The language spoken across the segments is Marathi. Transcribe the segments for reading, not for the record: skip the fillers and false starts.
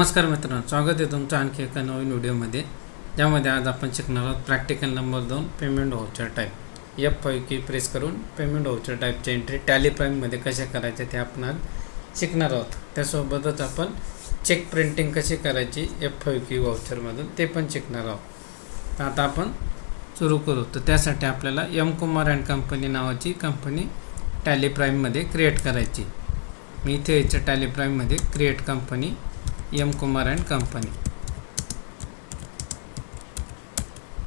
नमस्कार मित्रांनो, स्वागत आहे तुमचं आणखी एका नवीन व्हिडिओमध्ये, ज्यामध्ये आज आपण शिकणार आहोत practical number 2 payment voucher type. F5 की प्रेस करून पेमेंट व्हाउचर टाईपच्या एंट्री टॅली प्राईममध्ये कशा करायच्या ते आपण आज शिकणार आहोत. त्यासोबतच आपण चेक प्रिंटिंग कशी करायची F5 की व्हाउचरमधून ते पण शिकणार आहोत. तर आता आपण सुरू करू. तर त्यासाठी आपल्याला एम कुमार अँड कंपनी नावाची कंपनी टॅली प्राईममध्ये क्रिएट करायची. मी इथे यायचं टॅली प्राईममध्ये create company M Kumar and company.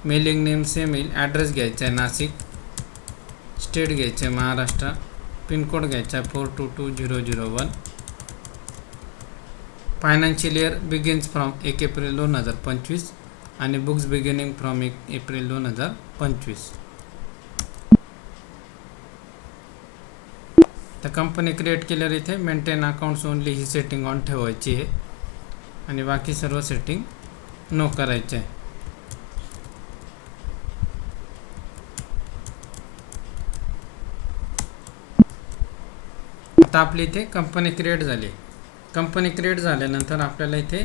Mailing name same येईल. ॲड्रेस घ्यायचा आहे नाशिक, स्टेट घ्यायचं आहे महाराष्ट्र, पिनकोड घ्यायचा आहे 422001. Financial year begins from 1 April 2025 आणि बुक्स बिगिनिंग फ्रॉम 1 एप्रिल 2025. तर कंपनी क्रिएट केल्यावर इथे maintain accounts only he setting on ठेवायची आहे आणि बाकी सर्व सेटिंग नो करायचे आहे. आता आपली इथे कंपनी क्रिएट झाली. कंपनी क्रिएट झाल्यानंतर आपल्याला इथे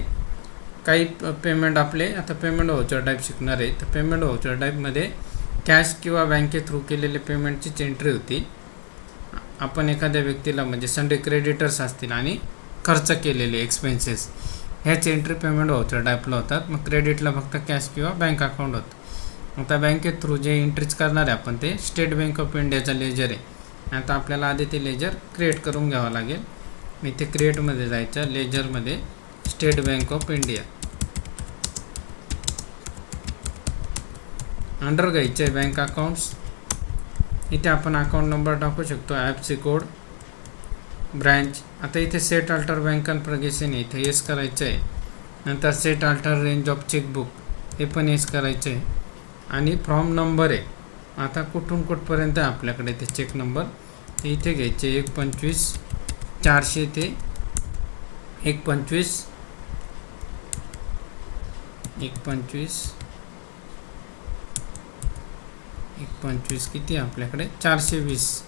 काही पेमेंट आपले आता पेमेंट व्हाउचर टाईप शिकणार आहे. तर पेमेंट व्हाउचर टाईपमध्ये कॅश किंवा बँके थ्रू केलेले पेमेंटचीच एंट्री होती. आपण एखाद्या व्यक्तीला म्हणजे संडे क्रेडिटर्स असतील आणि खर्च केलेले एक्सपेन्सेस ह्याच एंट्री पेमेंट व्हाउचर टाईपला होतात. मग क्रेडिटला फक्त कॅश किंवा बँक अकाउंट होतं. आता बँकेत थ्रू जे एंट्रीज करणार आहे आपण ते स्टेट बँक ऑफ इंडियाचा लेजर आहे. आता आपल्याला आधी ते लेजर क्रिएट करून घ्यावं लागेल. मी ते क्रिएटमध्ये जायचं, लेजरमध्ये state Bank of India under घ्यायचं आहे बँक अकाउंट्स. इथे आपण अकाउंट नंबर टाकू शकतो, IFSC कोड, ब्रँच. आता इथे सेट अल्टर बँक कन्फिगरेशन आहे, इथे येस करायचं आहे. नंतर set alter range of chequebook हे पण येस करायचं आहे. आणि फ्रॉम नंबर आहे, आता कुठून कुठपर्यंत आहे आपल्याकडे ते चेक नंबर ते इथे घ्यायचे 125,400 ते 125 किती आपल्याकडे 420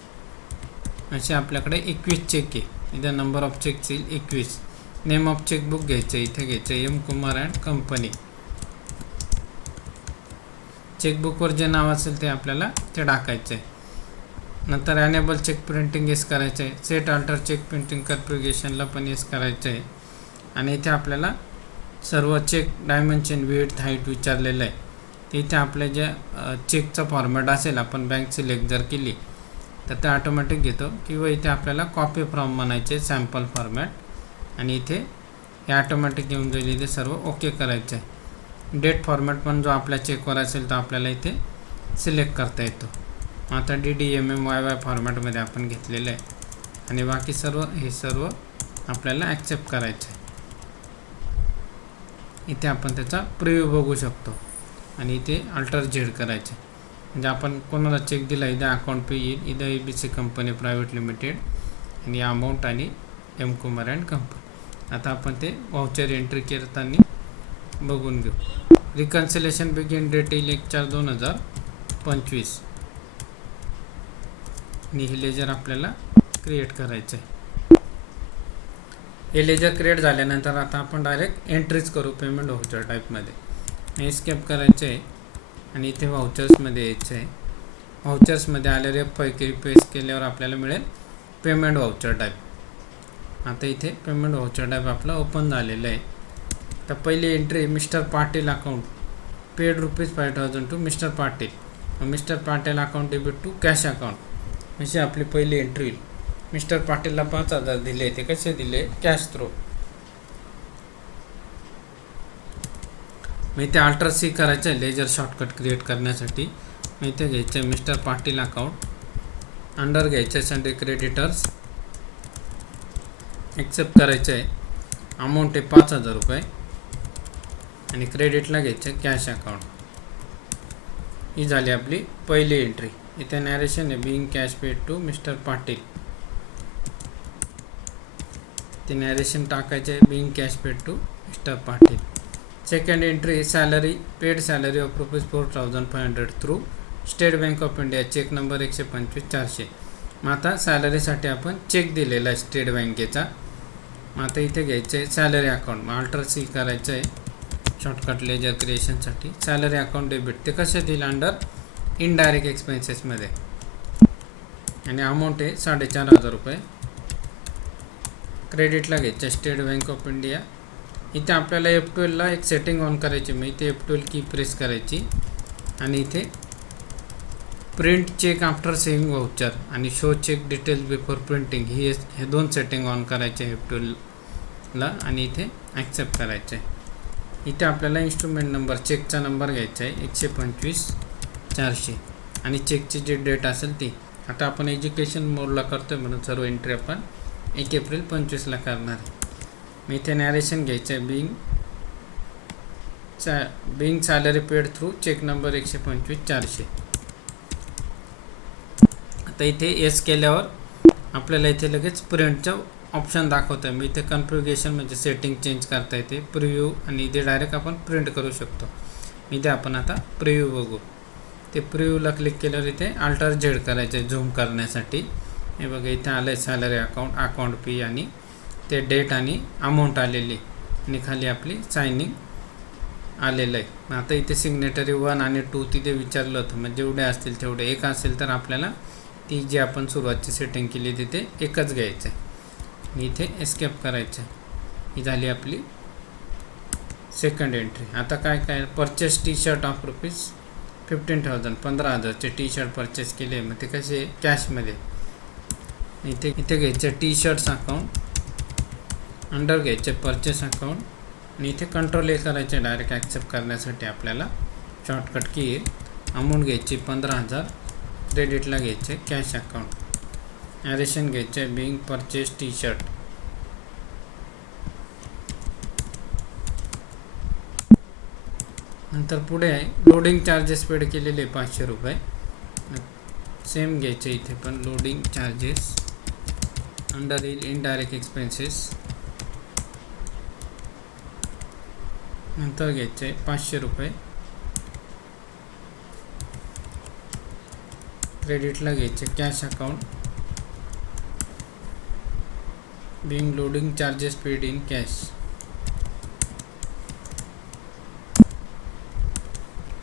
असे आपल्याकडे 21 चेक आहे. इथे नंबर ऑफ चेक्स येईल 21. नेम ऑफ चेकबुक घ्यायचं आहे, इथे घ्यायचं आहे एम कुमार अँड कंपनी. चेकबुकवर जे नाव असेल ते आपल्याला ते टाकायचं आहे. नंतर ॲनेबल चेक प्रिंटिंग येस करायचं आहे. सेट अल्टर चेक प्रिंटिंग कन्फिगरेशनला पण येस करायचं आहे. आणि इथे आपल्याला सर्व चेक डायमेन्शन विड्थ हाईट विचारलेलं आहे. तर इथे आपल्या ज्या चेकचा फॉर्मॅट असेल, आपण बँक सिलेक्ट जर केली तर ते ऑटोमॅटिक घेतो. किंवा इथे आपल्याला कॉपी फ्रॉम म्हणायचे सॅम्पल फॉर्मॅट आणि इथे हे ऑटोमॅटिक येऊन जाईल. इथे सर्व ओके करायचं आहे. डेट फॉर्मॅट पण जो आपल्या चेकवर असेल तर आपल्याला इथे सिलेक्ट करता येतो. आता DDMMYY फॉर्मॅटमध्ये आपण घेतलेलं आहे आणि बाकी सर्व हे सर्व आपल्याला ॲक्सेप्ट करायचं आहे. इथे आपण त्याचा प्रिव्ह्यू बघू शकतो आणि इथे अल्टर झेड करायचे. म्हणजे आपण कोणाला चेक दिला, इथं अकाउंट पे येईल, इथं ABC कंपनी प्रायव्हेट लिमिटेड आणि अमाऊंट आणि एम कुमार अँड कंपनी. आता आपण ते व्हाउचर एंट्री करताना बघून घेऊ. रिकन्सिलेशन बिगिन डेट येईल 1/4/2025 आणि हे लेजर आपल्याला क्रिएट करायचं आहे. हे लेजर क्रिएट झाल्यानंतर आता आपण डायरेक्ट एंट्रीज करू पेमेंट व्हाउचर टाईपमध्ये. एस्केप करायचं आहे आणि इथे व्हाउचर्समध्ये यायचं आहे. व्हाउचर्समध्ये आल्यावर F5 प्रेस केल्यावर आपल्याला मिळेल पेमेंट व्हाउचर टाईप. आता इथे पेमेंट व्हाउचर टाईप आपलं ओपन झालेलं आहे. तर पहिली entry mister Patil account paid ₹5,000 to mister Patil. Mister Patil account debit to cash account अशी आपली पहिली एंट्री होईल. मिस्टर पाटीलला 5,000 दिले, ते कसे दिले? Cash through. मी इथे अल्टर C करायचं आहे लेजर शॉर्टकट क्रिएट करण्यासाठी. मी इथे घ्यायचं आहे मिस्टर पाटील अकाउंट, अंडर घ्यायचं आहे संडे क्रेडिटर्स, ॲक्सेप्ट करायचं आहे. अमाऊंट आहे ₹5,000 आणि क्रेडिटला घ्यायचं आहे कॅश अकाउंट. ही झाली आपली पहिली एंट्री. इथे नॅरेशन आहे being cash paid to mister Patil. ते नॅरेशन टाकायचे आहे being cash paid to mister Patil. Second entry salary paid salary of ₹4,500 through State Bank of India cheque number 125,400. मग आता सॅलरीसाठी आपण चेक दिलेला आहे स्टेट बँकेचा मग आता इथे घ्यायचं आहे सॅलरी अकाउंट. मग अल्टर सी करायचं आहे शॉर्टकट लेजर क्रिएशनसाठी. सॅलरी अकाउंट डेबिट ते कशात येईल? अंडर इनडायरेक्ट एक्सपेन्सेसमध्ये. आणि अमाऊंट आहे 4,500 रुपये. क्रेडिटला घ्यायचं स्टेट बँक ऑफ इंडिया. इथे आपल्याला F12ला एक सेटिंग ऑन करायची. मग इथे F12 की प्रेस करायची आणि इथे print cheque after saving voucher आणि show cheque details before printing हे दोन सेटिंग ऑन करायचे F12ला आणि इथे ॲक्सेप्ट करायचं आहे. इथे आपल्याला इन्स्ट्रुमेंट नंबर चेकचा नंबर घ्यायचा आहे 125/400 आणि चेकची जी डेट असेल ती. आता आपण एज्युकेशन मोडला करतो आहे म्हणून सर्व एंट्री आपण 1 एप्रिल 25ला करणार आहे. मी इथे नॅरेशन घ्यायचं आहे being salary paid through cheque number 125/400. आता इथे येस केल्यावर आपल्याला इथे लगेच प्रिंटचं ऑप्शन दाखवतं आहे. मी इथे कन्फिगरेशन म्हणजे सेटिंग चेंज करता येते, प्रिव्ह्यू आणि इथे डायरेक्ट आपण प्रिंट करू शकतो. इथे आपण आता प्रिव्ह्यू बघू. ते प्रिव्ह्यूला क्लिक केल्यावर इथे अल्टर झेड करायचं आहे झूम करण्यासाठी. हे बघा इथे आलं आहे सॅलरी अकाउंट फी आणि ते डेट आणि अमाऊंट आलेली आणि खाली आपली सायनिंग आलेलं आहे. आता इथे सिग्नेटरी 1 आणि 2 तिथे विचारलं होतं. म्हणजे जेवढे असतील तेवढे. एक असेल तर आपल्याला ती जी आपण सुरुवातची सेटिंग केली तिथे एकच घ्यायचं आहे. इथे एस्केप करायचं. ही झाली आपली सेकंड एंट्री. आता काय परचेस टी शर्ट ऑफ ₹15,000 15,000चे टी शर्ट परचेस केले. मग ते कसे? कॅशमध्ये. इथे घ्यायचे टी शर्ट्स अकाउंट, अंडर घ्यायचे परचेस अकाउंट आणि इथे कंट्रोल ए करायचे डायरेक्ट ॲक्सेप्ट करण्यासाठी. आपल्याला शॉर्टकट की येईल. अमाऊंट घ्यायची 15,000. क्रेडिटला घ्यायचे कॅश अकाउंट. नॅरेशन घ्यायचे बिंग परचेस टी शर्ट. नंतर पुढे आहे लोडिंग चार्जेस पेड केलेले 500 रुपये. सेम घ्यायचे इथे पण loading charges under indirect expenses. नंतर घ्यायचे 500 रुपये. क्रेडिटला घ्यायचे cash account being loading charges paid in cash.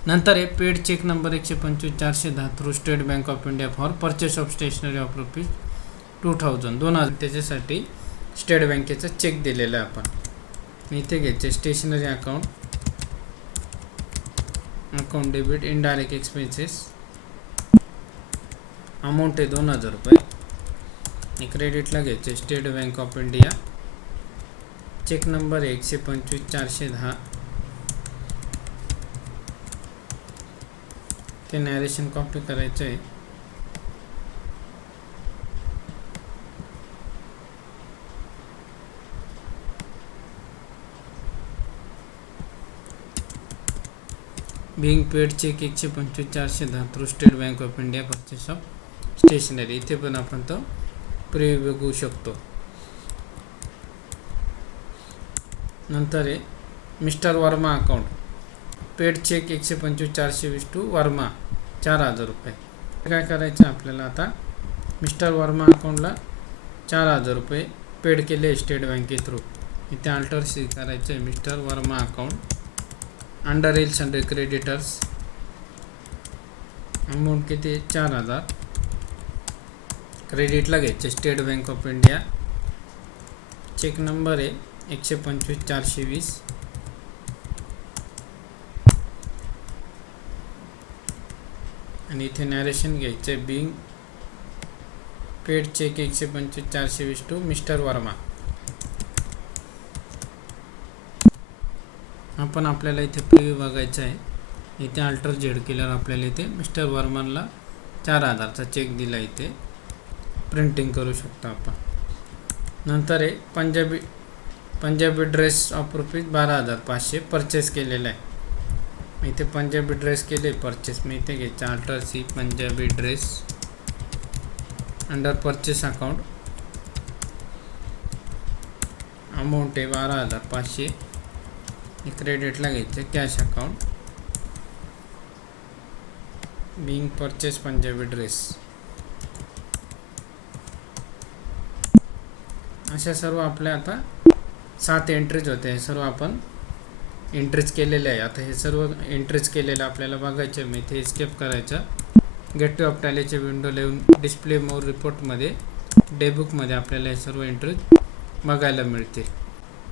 नंतर हे paid cheque number 125/410 through State Bank of India for purchase of stationery of ₹2,000 त्याच्यासाठी स्टेट बँकेचा चेक दिलेला आहे आपण. इथे घ्यायचे stationery account debit indirect expenses. Amount आहे 2,000 रुपये. क्रेडिटला घ्यायचे State Bank of India. Cheque number आहे 125/410. ते नॅरेशन कॉपी करायचं आहे. Being paid cheque 125/410 through State Bank of India purchase of stationery. इथे पण आपण तो प्रिव्ह्यू बघू शकतो. नंतर आहे mister Verma account paid cheque 125/420 to Verma 4,000 रुपये. काय करायचं आपल्याला आता? मिस्टर वर्मा अकाउंटला 4,000 रुपये पेड केले स्टेट बँके थ्रू. इथे अल्टर सी करायचं आहे mister Verma account under else under creditors. Amount किती? 4,000. क्रेडिटला घ्यायचे State Bank of India. Cheque number आहे 125/420. आणि इथे नॅरेशन घ्यायचे being paid cheque 125/420 to mister Verma. आपण आपल्याला इथे प्रिव्ह्यू बघायचा आहे. इथे अल्टर झेड केल्यावर आपल्याला इथे मिस्टर वर्मनला 4,000चा चेक दिला. इथे प्रिंटिंग करू शकतो आपण. नंतर आहे पंजाबी ड्रेस ऑफ ₹12,500 परचेस केलेला आहे. इथे पंजाबी ड्रेस केले परचेस. मी इथे घ्यायचं alter C Punjabi dress under purchase account. Amount आहे 12,500. क्रेडिटला घ्यायचं cash account being purchase Punjabi dress. अशा सर्व आपल्या आता 7 एंट्रीज होते, हे सर्व आपण एंट्रीज केलेले आहे. आता हे सर्व एंट्रीज केलेलं आपल्याला बघायचे. मी इथे स्केप करायचं. गेटवे ऑफ टॅलीच्या विंडोला येऊन डिस्प्ले मोर रिपोर्टमध्ये डेबुकमध्ये आपल्याला हे सर्व एंट्रीज बघायला मिळते.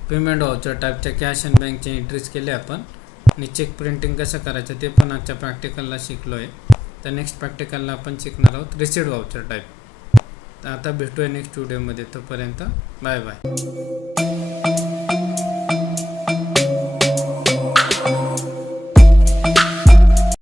पेमेंट व्हाउचर टाईपच्या कॅश अँड बँकच्या एंट्रीज केले आपण आणि चेक प्रिंटिंग कसं करायचं ते पण आजच्या प्रॅक्टिकलला शिकलो आहे. तर नेक्स्ट प्रॅक्टिकलला आपण शिकणार आहोत रिसीट व्हाउचर टाईप. तर आता भेटूया नेक्स्ट व्हिडिओमध्ये. तोपर्यंत बाय बाय.